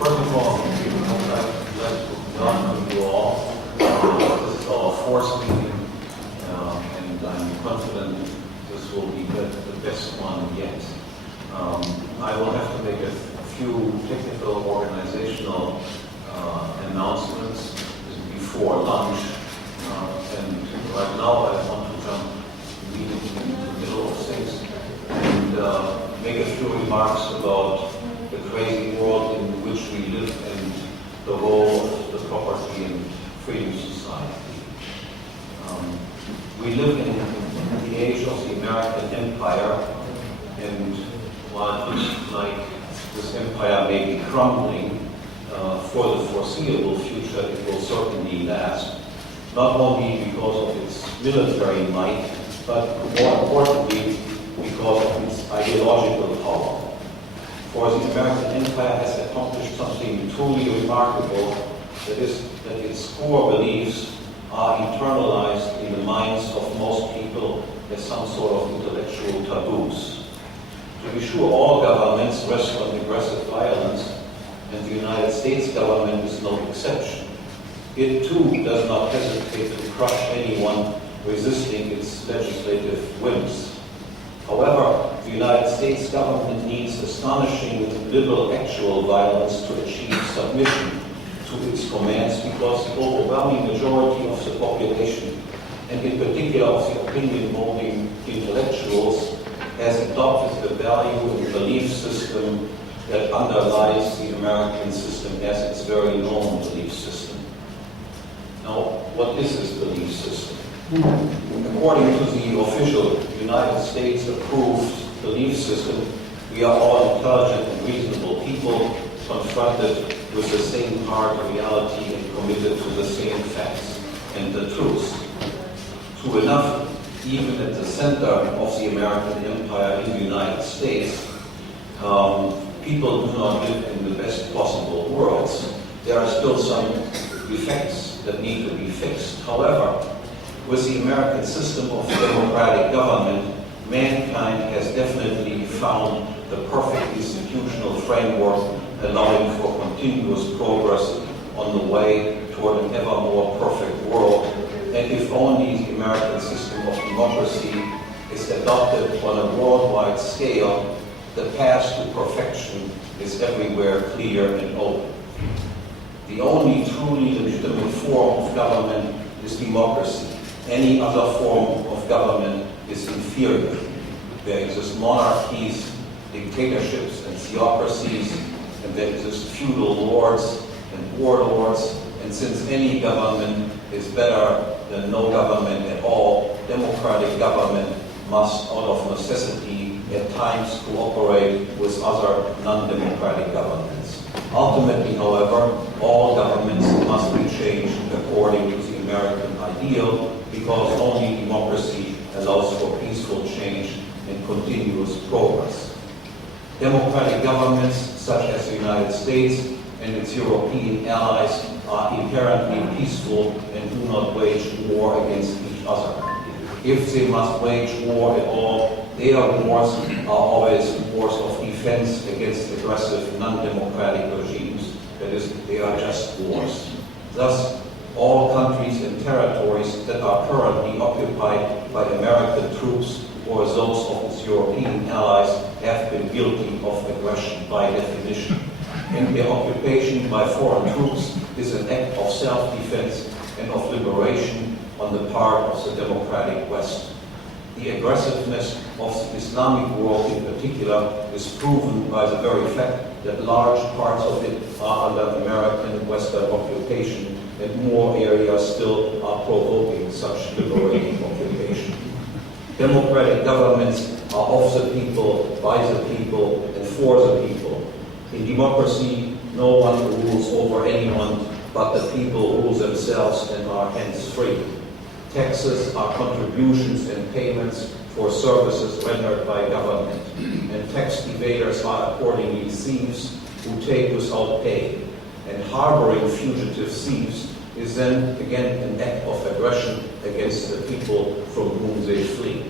First of all, I'd like to welcome you all. This is our fourth meeting, and I'm confident this will be the best one yet. I will have to make a few technical organizational announcements before lunch, and right now I want to jump immediately into the middle of things and make a few remarks about the crazy world in which we live and the role of the property and freedom society. We live in the age of the American Empire, and while it looks like this empire may be crumbling, for the foreseeable future it will certainly last, not only because of its military might, but more importantly because of its ideological power. For the American Empire has accomplished something truly remarkable, that is, that its core beliefs are internalized in the minds of most people as some sort of intellectual taboos. To be sure, all governments rest on aggressive violence, and the United States government is no exception. It too does not hesitate to crush anyone resisting its legislative whims. However, the United States government needs astonishing liberal actual violence to achieve submission to its commands, because the overwhelming majority of the population, and in particular of the opinion-holding intellectuals, has adopted the value and belief system that underlies the American system as its very own belief system. Now, what is this belief system? According to the official United States approved belief system, we are all intelligent and reasonable people confronted with the same hard reality and committed to the same facts and the truth. True enough, even at the center of the American empire in the United States, people do not live in the best possible worlds. There are still some defects that need to be fixed. However, with the American system of democratic government, mankind has definitely found the perfect institutional framework allowing for continuous progress on the way toward an ever more perfect world. And if only the American system of democracy is adopted on a worldwide scale, the path to perfection is everywhere clear and open. The only truly legitimate form of government is democracy. Any other form of government is inferior. There exist monarchies, dictatorships, and theocracies, and there exist feudal lords and warlords, and since any government is better than no government at all, democratic government must, out of necessity, at times cooperate with other non-democratic governments. Ultimately, however, all governments must be changed according to the American ideal, because only democracy allows for peaceful change and continuous progress. Democratic governments, such as the United States and its European allies, are inherently peaceful and do not wage war against each other. If they must wage war at all, their wars are always wars of defense against aggressive, non-democratic regimes. That is, they are just wars. Thus, all countries and territories that are currently occupied by American troops or those of its European allies have been guilty of aggression by definition. And their occupation by foreign troops is an act of self-defense and of liberation on the part of the democratic West. The aggressiveness of the Islamic world in particular is proven by the very fact that large parts of it are under American and Western occupation, and more areas still are provoking such liberating occupation. Democratic governments are of the people, by the people, and for the people. In democracy, no one rules over anyone, but the people rule themselves and are hence free. Taxes are contributions and payments for services rendered by government, and tax evaders are accordingly thieves who take without pay. And harboring fugitive thieves is then again an act of aggression against the people from whom they flee.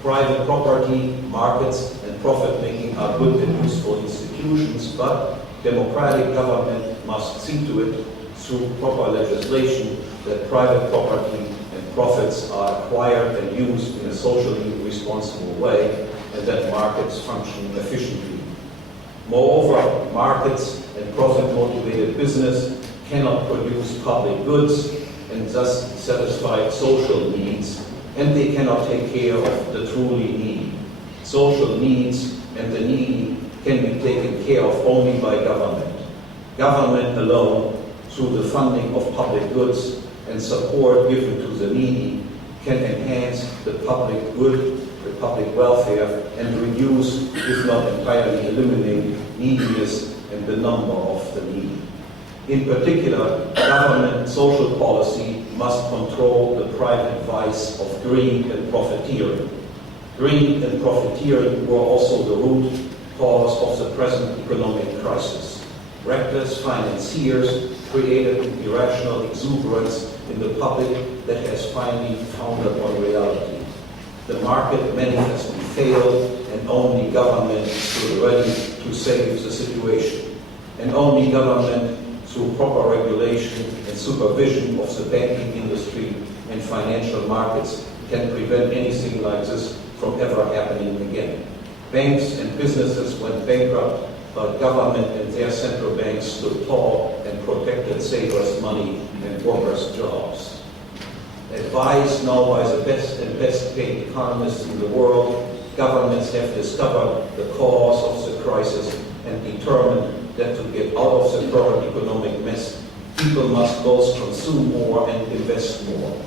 Private property, markets, and profit-making are good and useful institutions, but democratic government must see to it, through proper legislation, that private property and profits are acquired and used in a socially responsible way, and that markets function efficiently. Moreover, markets and profit-motivated business cannot produce public goods and thus satisfy social needs, and they cannot take care of the truly needy. Social needs and the needy can be taken care of only by government. Government alone, through the funding of public goods and support given to the needy, can enhance the public good, the public welfare, and reduce, if not entirely eliminate, neediness and the number of the needy. In particular, government social policy must control the private vice of greed and profiteering. Greed and profiteering were also the root cause of the present economic crisis. Reckless financiers created an irrational exuberance in the public that has finally foundered on reality. The market manifestly failed, and only government stood ready to save the situation. And only government, through proper regulation and supervision of the banking industry and financial markets, can prevent anything like this from ever happening again. Banks and businesses went bankrupt, but government and their central banks stood tall and protected savers' money and workers' jobs. Advised now by the best and best paid economists in the world, governments have discovered the cause of the crisis and determined that to get out of the current economic mess, people must both consume more and invest more.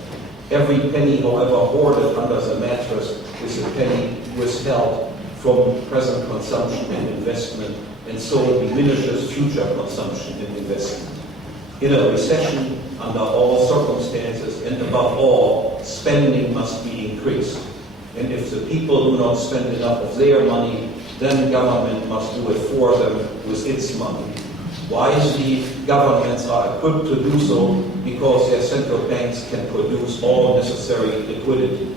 Every penny, however hoarded under the mattress, is a penny withheld from present consumption and investment, and so it diminishes future consumption and investment. In a recession, under all circumstances, and above all, spending must be increased. And if the people do not spend enough of their money, then government must do it for them with its money. Wisely, governments are equipped to do so because their central banks can produce all necessary liquidity.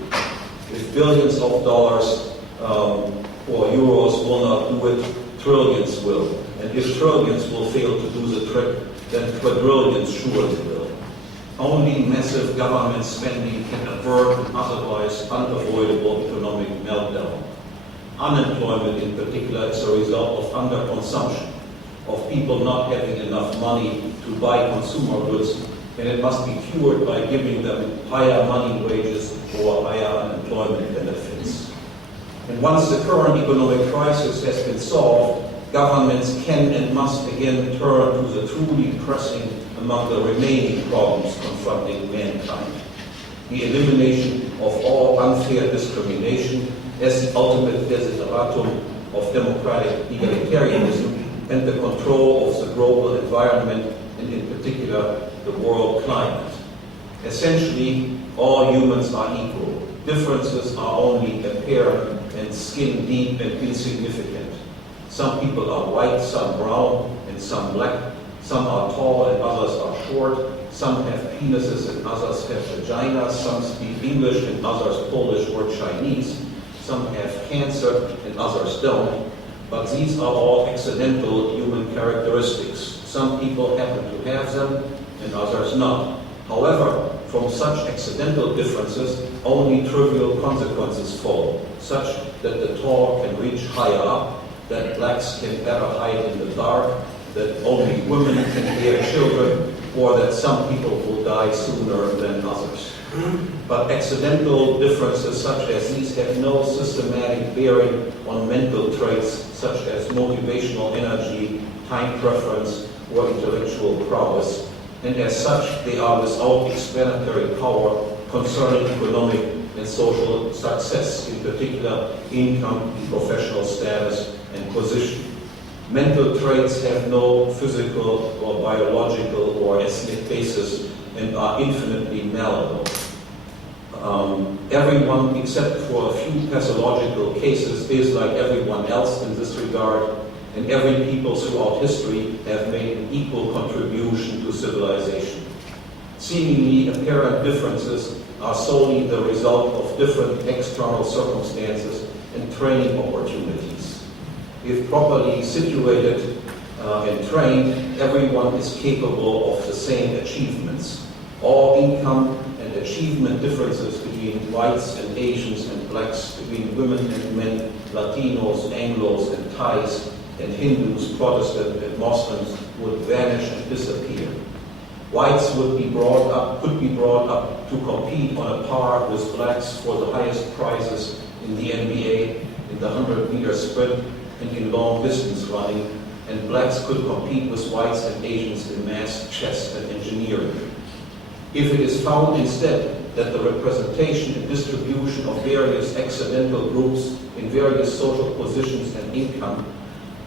If billions of dollars or euros will not do it, trillions will. And if trillions will fail to do the trick, then quadrillions surely will. Only massive government spending can avert an otherwise unavoidable economic meltdown. Unemployment in particular is a result of underconsumption, of people not having enough money to buy consumer goods, and it must be cured by giving them higher money wages or higher unemployment benefits. And once the current economic crisis has been solved, governments can and must again turn to the truly pressing among the remaining problems confronting mankind. The elimination of all unfair discrimination as the ultimate desideratum of democratic egalitarianism, and the control of the global environment, and in particular the world climate. Essentially, all humans are equal. Differences are only apparent and skin deep and insignificant. Some people are white, some brown, and some black. Some are tall and others are short. Some have penises and others have vaginas. Some speak English and others Polish or Chinese. Some have cancer and others don't. But these are all accidental human characteristics. Some people happen to have them and others not. However, from such accidental differences, only trivial consequences follow, such that the tall can reach higher up, that blacks can better hide in the dark, that only women can bear children, or that some people will die sooner than others. But accidental differences such as these have no systematic bearing on mental traits such as motivational energy, time preference, or intellectual prowess, and as such they are without explanatory power concerning economic and social success, in particular income, professional status, and position. Mental traits have no physical or biological or ethnic basis and are infinitely malleable. Everyone, except for a few pathological cases, is like everyone else in this regard, and every people throughout history have made an equal contribution to civilization. Seemingly apparent differences are solely the result of different external circumstances and training opportunities. If properly situated and trained, everyone is capable of the same achievements. All income and achievement differences between whites and Asians and blacks, between women and men, Latinos, Anglos and Thais, and Hindus, Protestant and Muslims would vanish and disappear. Whites could be brought up to compete on a par with blacks for the highest prizes in the NBA, in the 100-meter sprint, and in long distance running, and blacks could compete with whites and Asians in math, chess, and engineering. If it is found instead that the representation and distribution of various accidental groups in various social positions and income,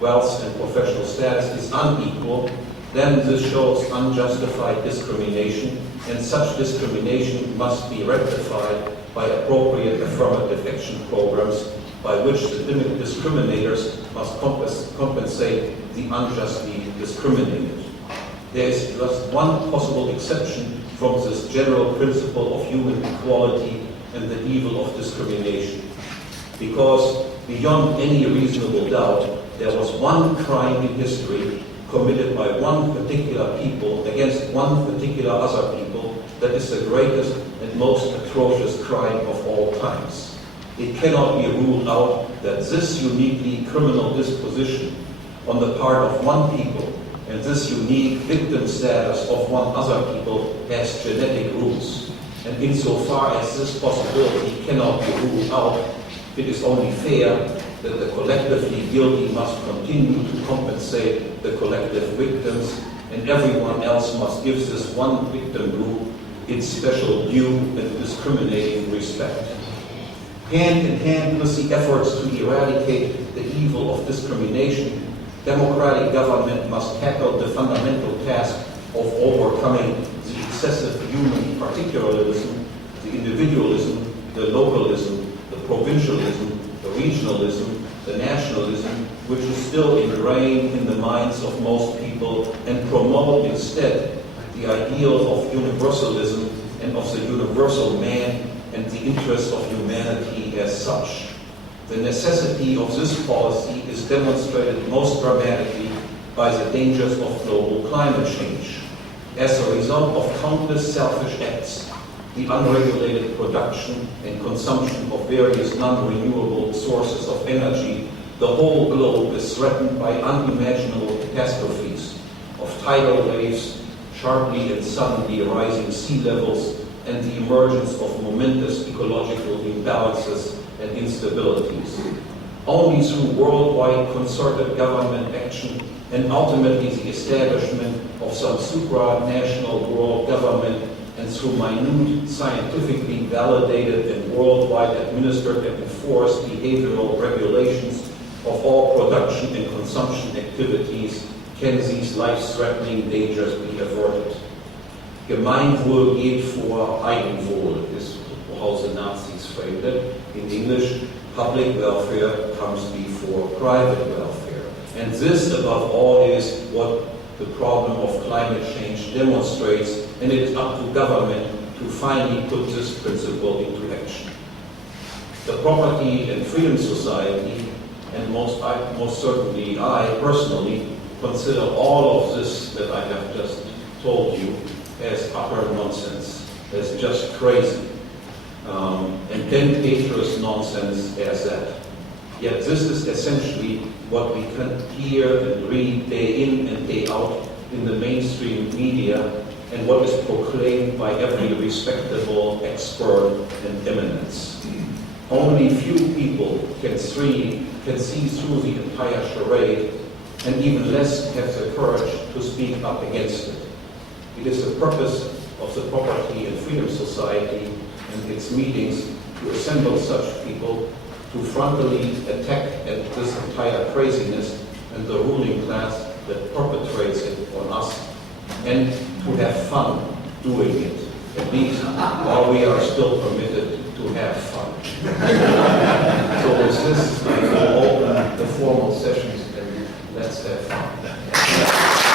wealth, and professional status is unequal, then this shows unjustified discrimination, and such discrimination must be rectified by appropriate affirmative action programs by which the discriminators must compensate the unjustly discriminated. There is just one possible exception from this general principle of human equality and the evil of discrimination. Because beyond any reasonable doubt, there was one crime in history committed by one particular people against one particular other people that is the greatest and most atrocious crime of all times. It cannot be ruled out that this uniquely criminal disposition on the part of one people and this unique victim status of one other people has genetic roots. And insofar as this possibility cannot be ruled out, it is only fair that the collectively guilty must continue to compensate the collective victims, and everyone else must give this one victim group its special due and discriminating respect. Hand in hand with the efforts to eradicate the evil of discrimination, democratic government must tackle the fundamental task of overcoming the excessive human particularism, the individualism, the localism, the provincialism, the regionalism, the nationalism, which is still ingrained in the minds of most people, and promote instead the ideal of universalism and of the universal man and the interest of humanity as such. The necessity of this policy is demonstrated most dramatically by the dangers of global climate change. As a result of countless selfish acts, the unregulated production and consumption of various non-renewable sources of energy, the whole globe is threatened by unimaginable catastrophes of tidal waves, sharply and suddenly rising sea levels, and the emergence of momentous ecological imbalances and instabilities. Only through worldwide concerted government action and ultimately the establishment of some supranational world government and through minute, scientifically validated and worldwide administered and enforced behavioral regulations of all production and consumption activities can these life-threatening dangers be averted. Gemeinwohl geht vor Eigenwohl is how the Nazis framed it. In English, public welfare comes before private welfare. And this, above all, is what the problem of climate change demonstrates, and it is up to government to finally put this principle into action. The Property and Freedom Society, and most certainly I personally, consider all of this that I have just told you as utter nonsense, as just crazy, and dangerous nonsense as that. Yet this is essentially what we can hear and read day in and day out in the mainstream media, and what is proclaimed by every respectable expert and eminence. Only few people can see through the entire charade, and even less have the courage to speak up against it. It is the purpose of the Property and Freedom Society and its meetings to assemble such people to frontally attack at this entire craziness and the ruling class that perpetrates it on us, and to have fun doing it, at least while we are still permitted to have fun. So with this, I will open the formal sessions and let's have fun.